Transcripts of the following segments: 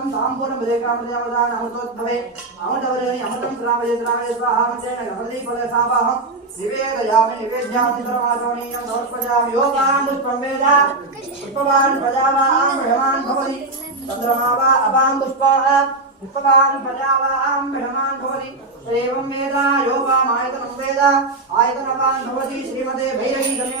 అమృతం తాంబూలం విదేకామృతామృతాన్ అమృతోద్భవే. అమృతవరేణి అమృతం శ్రావయే శ్రావయే స్వాహామృతేన గణపతి ఫలసావాహం నివేదయామి నివేద్యామి సర్వాసమనీయం సమర్పయామి యోగాం పుష్పం వేద. పుష్పవాన్ ప్రజావాం భ్రమాన్ భవతి. చంద్రమా వా అపాం పుష్పా. పుష్పవాన్ ప్రజావాం భ్రమాన్ భవతి. ఏవం వేద. యోగామాయతనం వేద. ఆయతనవాన్ భవతి. శ్రీమతే భైరవీ గమే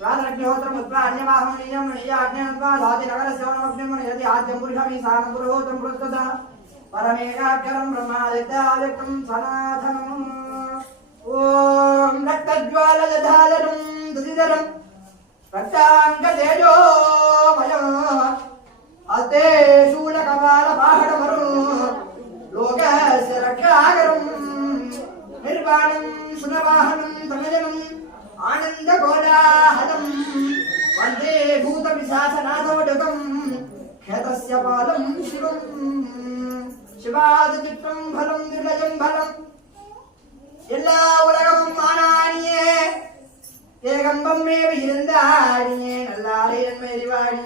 అన్యవాహం నియం నియాజ్ఞత్వా దాది నగర శవనమగ్నిం యది ఆద్యం పురుషమి సానం పురోహోతం పురస్కృత పరమేకాగ్రం బ్రహ్మాదిత్యావ్యక్తం సనాతనం. ఓం రక్తజ్వాలజధారణం దుదిధరం రక్తాంగతేజోమయం. అతే శూలకపాలపాహడమరు. లోకస్య రక్షాకరం నిర్వాణం సునవాహనం తమజనం ఆనందకోలాహలం शासनादोडकम् ह्यतस्य बालम् शिवम् சிவாதித்திட்டம் பலம் திருடயம் பலம் எல்லா உலகமும் ஆனானியே ஏகம்பம் மேவி இருந்தாடியே நல்லாரை என் மேரிவாடி